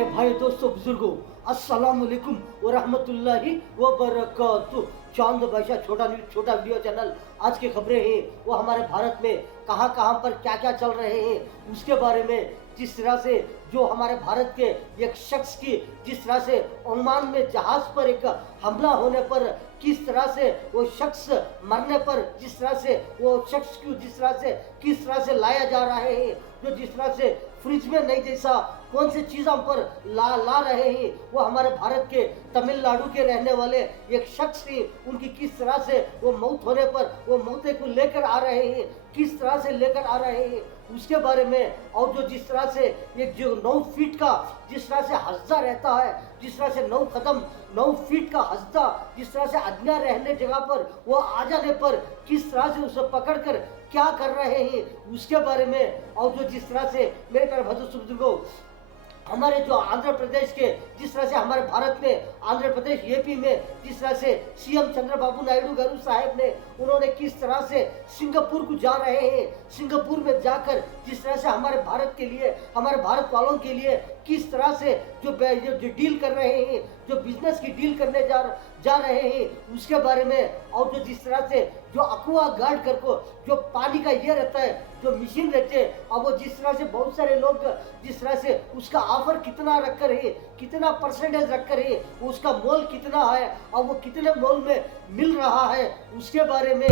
प्यारे भाई दोस्तों बुजुर्गों, अस्सलाम वालेकुम व रहमतुल्लाहि व बरकातुहू। चांद बादशाह छोटा वीडियो चैनल। आज की खबरें हैं वो हमारे भारत में कहां पर क्या क्या चल रहे हैं उसके बारे में। जिस तरह से जो हमारे भारत के एक शख्स की जिस तरह से ओमान में जहाज पर एक हमला होने पर किस तरह से वो शख्स मरने पर जिस तरह से वो शख्स को किस तरह से लाया जा रहा है, जो जिस तरह से फ्रिज में नहीं जैसा कौन सी चीज़ों पर ला रहे हैं, वो हमारे भारत के तमिलनाडु के रहने वाले एक शख्स थी। उनकी किस तरह से वो मौत होने पर वो मौतें को लेकर आ रहे हैं, किस तरह से लेकर आ रहे हैं उसके बारे में। और जो जिस तरह से एक जो 9 फीट का जिस तरह से हस्दा रहता है, जिस तरह से 9 कदम 9 फीट का हस्दा जिस तरह से अज्ञा रहने जगह पर वो आ जाने पर किस तरह से उसे पकड़कर क्या कर रहे हैं उसके बारे में। और जो जिस तरह से मेरे प्यारे बुजुर्गों, हमारे जो आंध्र प्रदेश के जिस तरह से हमारे भारत में आंध्र प्रदेश एपी में जिस तरह से सीएम चंद्रबाबू नायडू गारू साहब ने उन्होंने किस तरह से सिंगापुर को जा रहे हैं, सिंगापुर में जाकर जिस तरह से हमारे भारत के लिए हमारे भारत वालों के लिए किस तरह से जो डील कर रहे हैं, जो बिजनेस की डील करने जा रहे हैं उसके बारे में। और जो जिस तरह से जो अक्वा गार्ड करको जो पानी का ये रहता है जो मशीन रहते हैं, और वो जिस तरह से बहुत सारे लोग जिस तरह से उसका ऑफर कितना रखकर है, कितना परसेंटेज रखकर है, उसका मोल कितना है और वो कितने मोल में मिल रहा है उसके बारे में।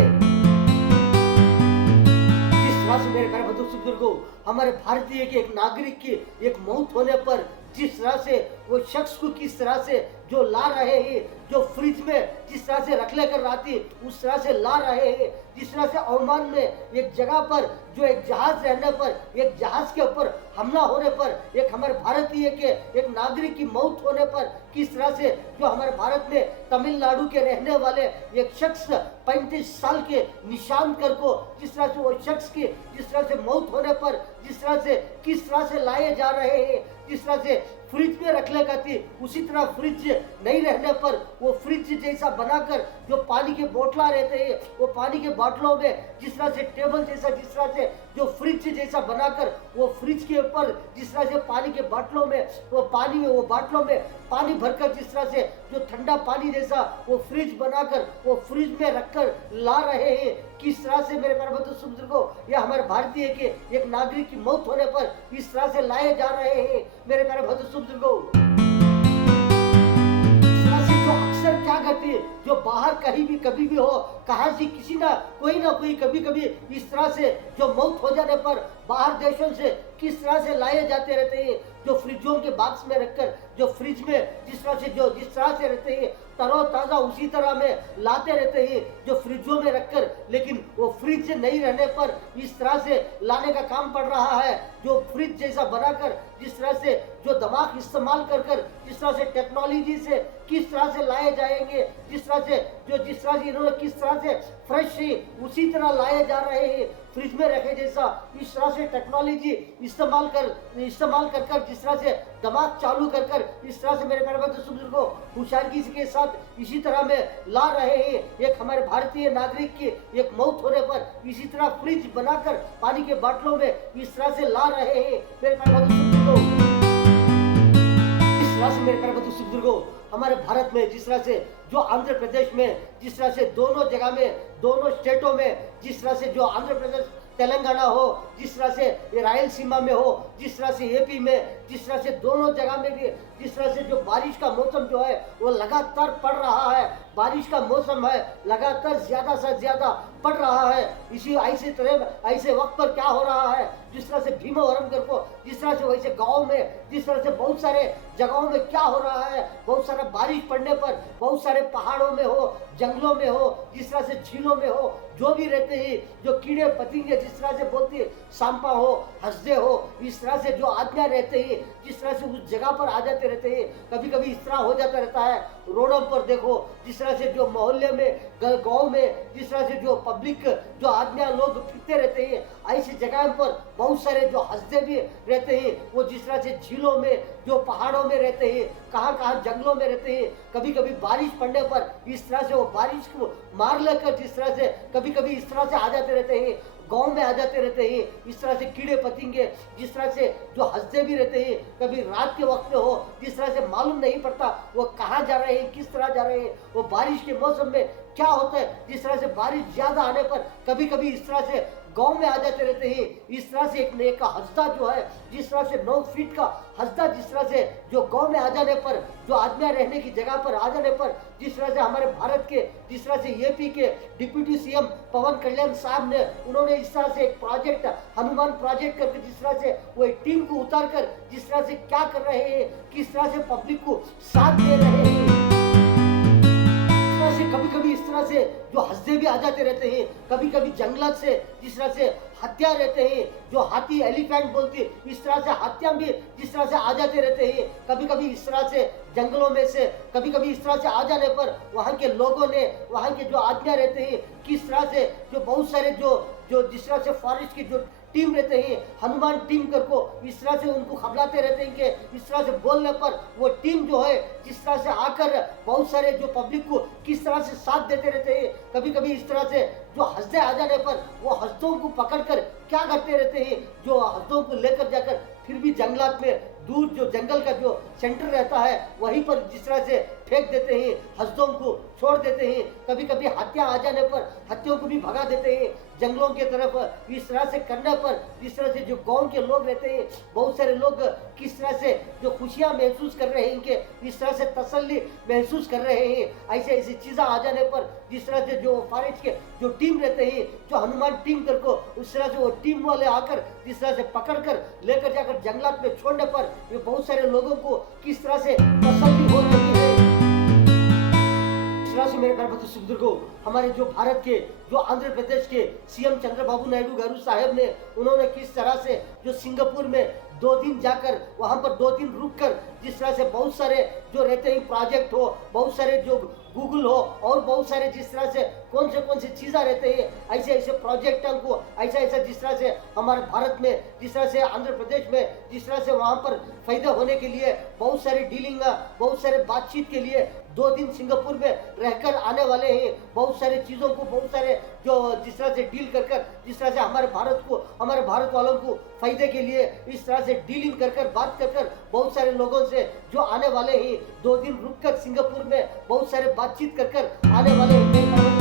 जिस तरह से मेरे प्यारे बुजुर्गों, हमारे भारतीय के एक नागरिक की एक मौत होने पर जिस तरह से वो शख्स को किस तरह से जो ला रहे हैं, जो फ्रिज में जिस तरह से रख लेकर राती उस तरह से ला रहे हैं, जिस तरह से ओमान में एक जगह पर जो एक जहाज रहने पर एक जहाज के ऊपर हमला होने पर एक हमारे भारतीय के एक नागरिक की मौत होने पर किस तरह से जो हमारे भारत में तमिलनाडु के रहने वाले एक शख्स 35 साल के निशांत कर को जिस तरह से वो शख्स की जिस तरह से मौत होने पर जिस तरह से किस तरह से लाए जा रहे हैं, जिस तरह से फ्रिज में रख लेगा थी उसी तरह फ्रिज नहीं रहने पर वो फ्रिज जैसा बनाकर जो पानी के बोतला रहते हैं वो पानी के बोतलों में जिस तरह से टेबल जैसा जिस तरह से जो फ्रिज जैसा बनाकर वो फ्रिज के ऊपर जिस तरह से पानी के बोतलों में वो बोतलों में पानी भरकर जिस तरह से जो ठंडा पानी जैसा वो फ्रिज बनाकर वो फ्रिज में रखकर ला रहे हैं। किस तरह से मेरे प्यारे बुजुर्गों, यह हमारे भारतीय के एक नागरिक की मौत होने पर इस तरह से लाए जा रहे हैं मेरे प्यारे बुजुर्गों। अक्सर क्या करती है जो बाहर कहीं भी कभी भी हो कहाँ से किसी ना कोई कभी इस तरह से जो मौत हो जाने पर बाहर देशों से किस तरह से लाए जाते रहते हैं, जो फ्रिजों के बॉक्स में रखकर जो फ्रिज में जिस तरह से रहते हैं तरोताज़ा उसी तरह में लाते रहते हैं जो फ्रिजों में रखकर। लेकिन वो फ्रिज नहीं रहने पर इस तरह से लाने का काम पड़ रहा है, जो फ्रिज जैसा बनाकर जिस तरह से जो दिमाग इस्तेमाल कर जिस तरह से टेक्नोलॉजी से किस तरह से लाए जाएंगे, जिस तरह से इन्होंने किस तरह से फ्रेश ही उसी तरह लाए जा रहे हैं फ्रिज में रखे जैसा। इस तरह से टेक्नोलॉजी इस्तेमाल कर जिस तरह से दिमाग चालू कर इस तरह से मेरे प्यारे बुजुर्गों होशियारी के साथ इसी तरह में ला रहे हैं। एक हमारे भारतीय नागरिक की एक मौत होने पर इसी तरह फ्रिज बनाकर पानी के बोतलों में इस तरह से ला रहे हैं मेरे प्यारे बुजुर्गों। इस तरह से मेरे प्यारे बुजुर्गों, हमारे भारत में जिस तरह से जो आंध्र प्रदेश में जिस तरह से दोनों जगह में दोनों स्टेटों में जिस तरह से जो आंध्र प्रदेश तेलंगाना हो, जिस तरह से रायलसीमा में हो, जिस तरह से एपी में, जिस तरह से दोनों जगह में भी जिस तरह से जो बारिश का मौसम जो है वो लगातार पड़ रहा है, बारिश का मौसम है लगातार ज़्यादा से ज़्यादा पड़ रहा है। ऐसे वक्त पर क्या हो रहा है, जिस तरह से भीमावरम करको जिस तरह से वैसे गाँव में जिस तरह से बहुत सारे जगहों में क्या हो रहा है, बहुत सारा बारिश पड़ने पर बहुत सारे पहाड़ों में हो, जंगलों में हो, जिस तरह से झीलों में हो, जो भी रहते हैं जो कीड़े पतंगे जिस तरह से बोलते हैं सांपा हो, हंसदे हो, इस तरह से जो आदमी रहते हैं जिस तरह से उस जगह पर आ जाते रहते हैं। कभी इस तरह हो जाता रहता है रोडों पर देखो जिस तरह से जो मोहल्ले में गांव में जिस तरह से जो पब्लिक जो आदमी लोग फिरते रहते हैं, ऐसी जगह पर बहुत सारे जो हंसदे भी रहते हैं वो जिस तरह से झीलों में जो पहाड़ों में रहते हैं, कहाँ जंगलों में रहते हैं। कभी बारिश पड़ने पर इस तरह से वो बारिश को मार लेकर जिस तरह से कभी इस तरह से आ जाते रहते हैं। गांव में आ जाते रहते हैं, इस तरह से कीड़े पतंगे जिस तरह से जो हंसते भी रहते हैं, कभी रात के वक्त में हो जिस तरह से मालूम नहीं पड़ता वो कहाँ जा रहे हैं, किस तरह जा रहे हैं। वो बारिश के मौसम में क्या होता है, जिस तरह से बारिश ज्यादा आने पर कभी कभी इस तरह से गांव में आ जाते रहते हैं। इस तरह से एक नए का हंसदा जो है, जिस तरह से 9 फीट का हंसदा, जिस तरह से जो गांव में आ जाने पर, जो आदमियां रहने की जगह पर आ जाने पर, जिस तरह से हमारे भारत के, जिस तरह से यूपी के डिप्टी सीएम पवन कल्याण साहब ने, उन्होंने इस तरह से एक प्रोजेक्ट हनुमान प्रोजेक्ट करके जिस तरह से वो एक टीम को उतार कर जिस तरह से क्या कर रहे हैं, किस तरह से पब्लिक को साथ दे रहे हैं। कभी कभी इस तरह से जो हंसदे भी आ जाते रहते हैं, कभी कभी जंगलात से जिस तरह से हत्या रहते हैं, जो हाथी एलिफेंट बोलते हैं, इस तरह से हत्या भी जिस तरह से आ जाते रहते हैं। कभी कभी इस तरह से जंगलों में से कभी कभी इस तरह से आ जाने पर वहाँ के लोगों ने, वहाँ के जो आदमियाँ रहते हैं, किस तरह से जो बहुत सारे जो जो जिस तरह से फॉरेस्ट की जो टीम रहते हैं, हनुमान टीम कर को इस तरह से उनको खबलाते रहते हैं कि इस तरह से बोलने पर वो टीम जो है जिस तरह से आकर बहुत सारे जो पब्लिक को किस तरह से साथ देते रहते हैं। कभी कभी इस तरह से जो हंसदे आ जाने पर वो हंसदों को पकड़कर क्या करते रहते हैं, जो हंसदों को लेकर जाकर फिर भी जंगलात में दूर जो जंगल का जो सेंटर रहता है वहीं पर जिस तरह से फेंक देते हैं, हंसदों को छोड़ देते हैं। कभी कभी हत्या आ जाने पर हत्याओं को भी भगा देते हैं जंगलों के तरफ। इस तरह से करने पर जिस तरह से जो गांव के लोग रहते हैं, बहुत सारे लोग किस तरह से जो खुशियां महसूस कर रहे हैं, कि इस तरह से तसल्ली महसूस कर रहे हैं। ऐसे ऐसी चीज़ें आ जाने पर जिस तरह से जो फॉरेस्ट के जो टीम रहते हैं, जो हनुमान टीम कर को उस तरह से वो टीम वाले आकर जिस तरह से पकड़ कर लेकर जाकर जंगलात में छोड़ने पर ये बहुत सारे लोगों को किस तरह से तसल्ली हो रही है। से मेरे प्यारे बुजुर्गों, हमारे जो भारत के जो आंध्र प्रदेश के सीएम चंद्रबाबू नायडू गारू साहब ने, उन्होंने किस तरह से जो सिंगापुर में 2 दिन जाकर वहां पर 2 दिन रुककर जिस तरह से बहुत सारे जो रहते हैं प्रोजेक्ट हो, बहुत सारे जो गूगल हो और बहुत सारे जिस तरह से कौन से चीज़ें रहते हैं, ऐसे ऐसे प्रोजेक्टों को ऐसा जिस तरह से हमारे भारत में, जिस तरह से आंध्र प्रदेश में, जिस तरह से वहाँ पर फायदा होने के लिए बहुत सारी डीलिंग, बहुत सारे बातचीत के लिए 2 दिन सिंगापुर में रहकर आने वाले हैं। बहुत सारे चीज़ों को, बहुत सारे जो जिस तरह से डील कर जिस तरह से हमारे भारत को, हमारे भारत वालों को फायदे के लिए इस तरह से डीलिंग कर बात कर बहुत सारे लोगों से जो आने वाले हैं, 2 दिन रुककर सिंगापुर में बहुत सारे बातचीत कर आने वाले हैं।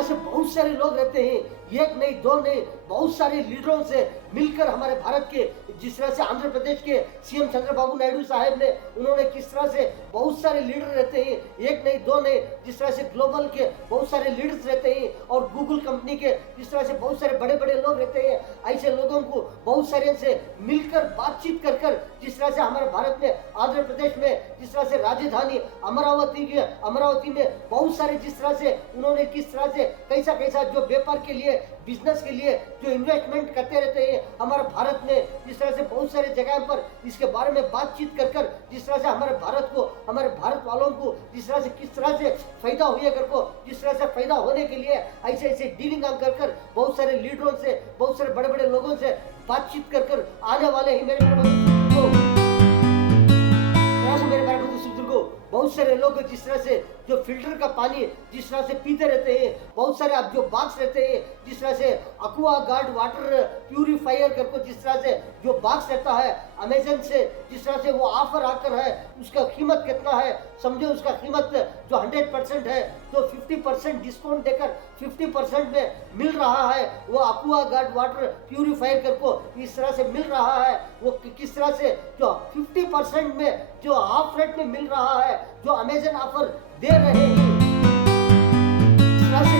से बहुत सारे लोग रहते हैं, एक नहीं 2 नहीं, बहुत सारे लीडरों से मिलकर हमारे भारत के जिस तरह से आंध्र प्रदेश के सीएम चंद्रबाबू नायडू साहब ने, उन्होंने किस तरह से बहुत सारे लीडर रहते हैं, एक नहीं 2 नहीं, जिस तरह से ग्लोबल के बहुत सारे लीडर्स रहते हैं और गूगल कंपनी के जिस तरह से बहुत सारे बड़े बड़े लोग रहते हैं। ऐसे लोगों को बहुत सारे से मिलकर बातचीत कर जिस तरह से हमारे भारत में, आंध्र प्रदेश में, जिस तरह से राजधानी अमरावती में बहुत सारे जिस तरह से उन्होंने किस तरह से कैसा जो व्यापार के लिए, बिजनेस के लिए जो इन्वेस्टमेंट करते रहते हैं हमारे भारत में, जिस तरह से बहुत सारे जगह पर इसके बारे में बातचीत कर जिस तरह से हमारे भारत को, हमारे भारत वालों को जिस तरह से किस तरह से फायदा हुए जिस तरह से फायदा होने के लिए ऐसे डीलिंग कर बहुत सारे लीडरों से, बहुत सारे बड़े बड़े लोगों से बातचीत कर आने वाले हैं। मेरे प्यारे बुजुर्गों, बहुत सारे लोग जिस तरह से जो फिल्टर का पानी जिस तरह से पीते रहते हैं, बहुत सारे अब जो बॉक्स रहते हैं जिस तरह से एक्वा गार्ड वाटर प्यूरिफायर करके जिस तरह से जो बॉक्स रहता है अमेजन से, जिस तरह से वो ऑफर आकर है, उसका कीमत कितना है समझो, उसका कीमत जो 100% है तो 50% डिस्काउंट देकर 50% में मिल रहा है। वो एक्वा गार्ड वाटर प्यूरिफायर करके इस तरह से मिल रहा है, वो किस तरह से जो 50% में जो हाफ रेट में मिल रहा है, जो अमेजन ऑफर दे रहे हैं। इस तरह से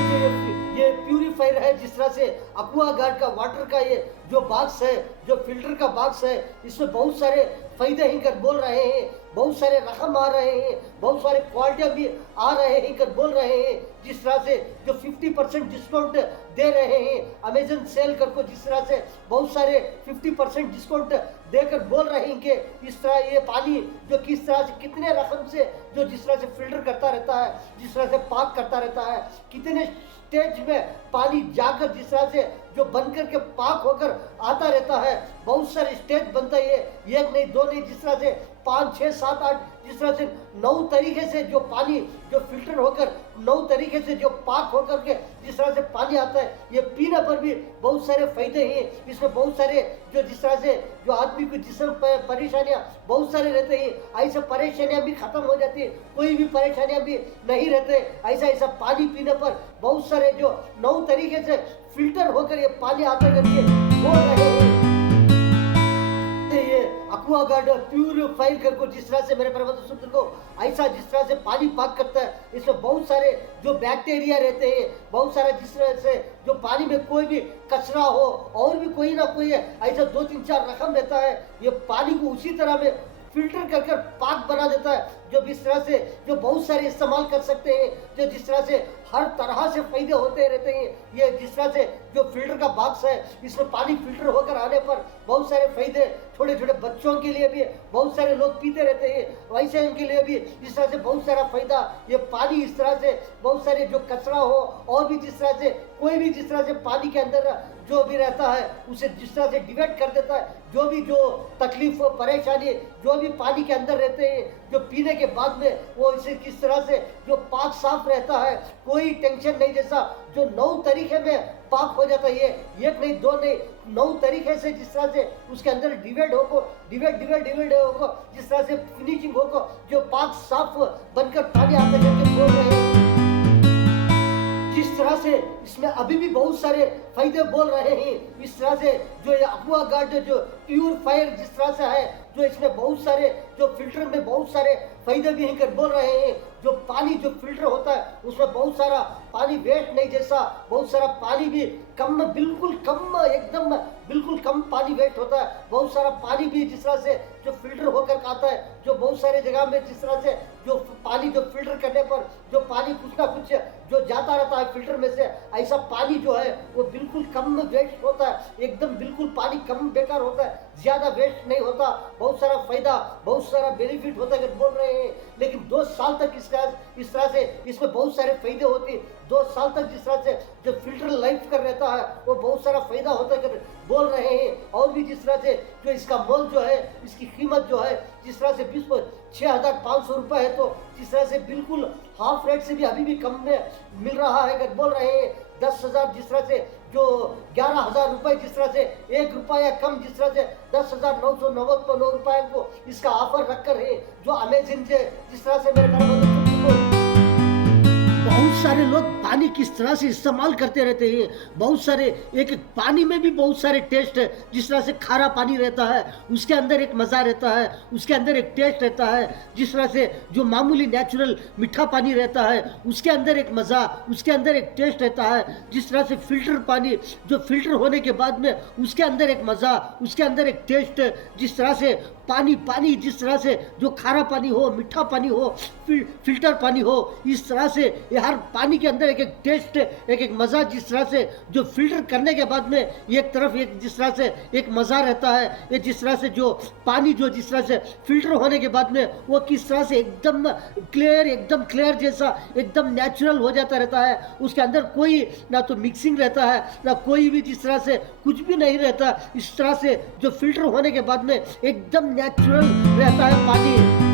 ये प्यूरिफायर है, जिस तरह से एक्वा गार्ड का वाटर का ये जो बॉक्स है, जो फिल्टर का बॉक्स है, इसमें बहुत सारे फायदे ही कर बोल रहे हैं, बहुत सारे रकम आ रहे हैं, बहुत सारे क्वालिटियाँ भी आ रहे हैं कर बोल रहे हैं। जिस तरह से जो 50% डिस्काउंट दे रहे हैं अमेजन सेल करके, जिस तरह से बहुत सारे 50% डिस्काउंट देकर बोल रहे हैं कि इस तरह ये पानी जो किस तरह से कितने रकम से जो जिस तरह से फिल्टर करता रहता है, जिस तरह से पाक करता रहता है, कितने स्टेज में पानी जाकर जिस तरह से जो बनकर के पाक होकर आता रहता है, बहुत सारे स्टेज बनता है, एक नहीं दो नहीं, जिस तरह से 5 6 7 8, जिस तरह से 9 तरीके से जो पानी जो फिल्टर होकर 9 तरीके से जो पाक होकर के जिस तरह से पानी आता है, ये पीने पर भी बहुत सारे फायदे हैं। इसमें बहुत सारे जो जिस तरह से जो आदमी को जिसम परेशानियां बहुत सारे रहते हैं, ऐसे परेशानियां भी खत्म हो जाती है, कोई भी परेशानियां भी नहीं रहते। ऐसा ऐसा पानी पीने पर बहुत सारे जो 9 तरीके से फिल्टर होकर ये पानी आता करके बोल रहे हैं। ये एक्वागार्ड प्यूरिफायर करके जिस तरह से मेरे पर्वत सूत्र को ऐसा जिस तरह से पानी पाक करता है, इसमें बहुत सारे जो बैक्टीरिया रहते हैं, बहुत सारा जिस तरह से जो पानी में कोई भी कचरा हो और भी कोई ना कोई ऐसा 2 3 4 रकम रहता है, ये पानी को उसी तरह में फिल्टर कर कर पाक बना देता है, जो इस तरह से जो बहुत सारे इस्तेमाल कर सकते हैं, जो जिस तरह से हर तरह से फायदे होते रहते हैं। ये जिस तरह से जो फिल्टर का बॉक्स है, इसमें पानी फिल्टर होकर आने पर बहुत सारे फायदे, छोटे छोटे बच्चों के लिए भी बहुत सारे लोग पीते रहते हैं, वैसे उनके लिए भी इस तरह से बहुत सारा फायदा। ये पानी इस तरह से बहुत सारे जो कचरा हो और भी जिस तरह से कोई भी जिस तरह से पानी के अंदर जो भी रहता है उसे जिस तरह से डिवाइड कर देता है। जो भी जो तकलीफ परेशानी जो भी पानी के अंदर रहते हैं, जो पीने के बाद में वो इसे किस तरह से जो पाक साफ रहता है, कोई टेंशन नहीं, जैसा जो 9 तरीके में पाक हो जाता है। ये एक नहीं दो नहीं 9 तरीके से जिस तरह से उसके अंदर डिवाइड होको जिस तरह से फिनिशिंग होको जो पाक साफ बनकर पानी आता करके बोल रहे हैं। जिस तरह से इसमें अभी भी बहुत सारे फायदे बोल रहे हैं, इस तरह से जो ये एक्वागार्ड जो प्यूरिफायर जिस तरह से है, जो इसमें बहुत सारे जो फिल्टर में बहुत सारे फायदे भी कर बोल रहे हैं। जो पानी जो फिल्टर होता है उसमें बहुत सारा पानी वेस्ट नहीं, जैसा बहुत सारा पानी भी कम, बिल्कुल कम, एकदम बिल्कुल कम पानी वेस्ट होता है। बहुत सारा पानी भी जिस तरह से जो फिल्टर होकर आता है, जो बहुत सारे जगह में जिस तरह से जो पानी जो फिल्टर करने पर जो पानी कुछ ना कुछ जो जाता रहता है फिल्टर में से, ऐसा पानी जो है वो बिल्कुल कम वेस्ट होता है, एकदम बिल्कुल पानी कम बेकार होता है, ज्यादा वेस्ट नहीं होता। बहुत सारा फायदा बहुत सारा बेनिफिट होता है बोल रहे हैं। लेकिन 2 साल तक इस तरह से इसमें बहुत सारे फायदे होते हैं। 2 साल तक जिस तरह से जो फिल्टर लाइफ कर रहता है वो बहुत सारा फायदा होता है बोल रहे हैं। और भी जिस तरह से जो इसका मोल जो है, इसकी कीमत जो है जिस तरह से 6,500 रुपये है, तो जिस तरह से बिल्कुल हाफ रेट से भी अभी भी कम में मिल रहा है अगर बोल रहे हैं। 10,000 जिस तरह से जो 11,000 रुपये जिस तरह से 1 रुपया कम जिस तरह से 10,999 रुपये को इसका ऑफर रखकर है, जो अमेजिंग से जिस तरह से मेरे बहुत सारे लोग पानी किस तरह से इस्तेमाल करते रहते हैं। बहुत सारे एक पानी में भी बहुत सारे टेस्ट है, जिस तरह से खारा पानी रहता है उसके अंदर एक मज़ा रहता है, उसके अंदर एक टेस्ट रहता है। जिस तरह से जो मामूली नेचुरल मीठा पानी रहता है उसके अंदर एक मज़ा, उसके अंदर एक टेस्ट रहता है। जिस तरह से फिल्टर पानी जो फिल्टर होने के बाद में उसके अंदर एक मज़ा, उसके अंदर एक टेस्ट। जिस तरह से पानी जिस तरह से जो खारा पानी हो, मीठा पानी हो, फिल्टर पानी हो, इस तरह से हर पानी के अंदर एक एक टेस्ट, एक एक मज़ा। जिस तरह से जो फिल्टर करने के बाद में एक तरफ एक जिस तरह से एक मज़ा रहता है, ये जिस तरह से जो पानी जो जिस तरह से फिल्टर होने के बाद में वो किस तरह से एकदम क्लियर जैसा एकदम नेचुरल हो जाता रहता है। उसके अंदर कोई ना तो मिक्सिंग रहता है, ना कोई भी जिस तरह से कुछ भी नहीं रहता। इस तरह से जो फिल्टर होने के बाद में एकदम नेचुरल रहता है पानी।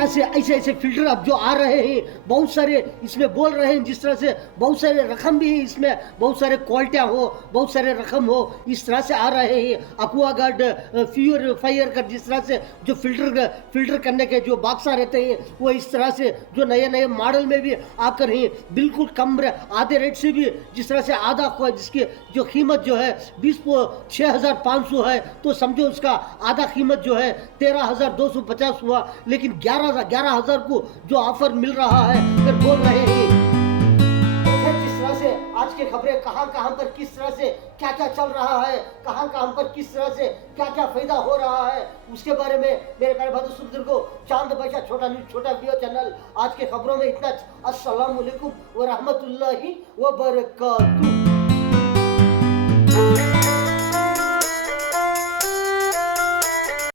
ऐसे फिल्टर अब जो आ रहे हैं बहुत सारे इसमें बोल रहे हैं, जिस तरह से बहुत सारे रकम भी है, इसमें बहुत सारे क्वालिटियाँ हो, बहुत सारे रकम हो, इस तरह से आ रहे हैं। एक्वागार्ड प्यूरिफायर का जिस तरह से जो फिल्टर करने के जो बॉक्सा रहते हैं वो इस तरह से जो नए मॉडल में भी आकर हैं, बिल्कुल कम आधे रेट से भी जिस तरह से आधा हुआ, जिसकी जो कीमत जो है 6,500 है, तो समझो उसका आधा कीमत जो है 13,250 हुआ। लेकिन 11,000 को जो ऑफर मिल रहा है फिर बोल रहे हैं। जिस तरह से आज की खबरें कहां पर किस तरह से क्या चल रहा है, कहां पर किस तरह से क्या फायदा हो रहा है, उसके बारे में मेरे प्यारे भाई सुंदर को चांद बादशाह छोटा वीडियो चैनल आज के खबरों में इतना। अस्सलाम वालेकुम व रहमतुल्लाहि व बरकातहू।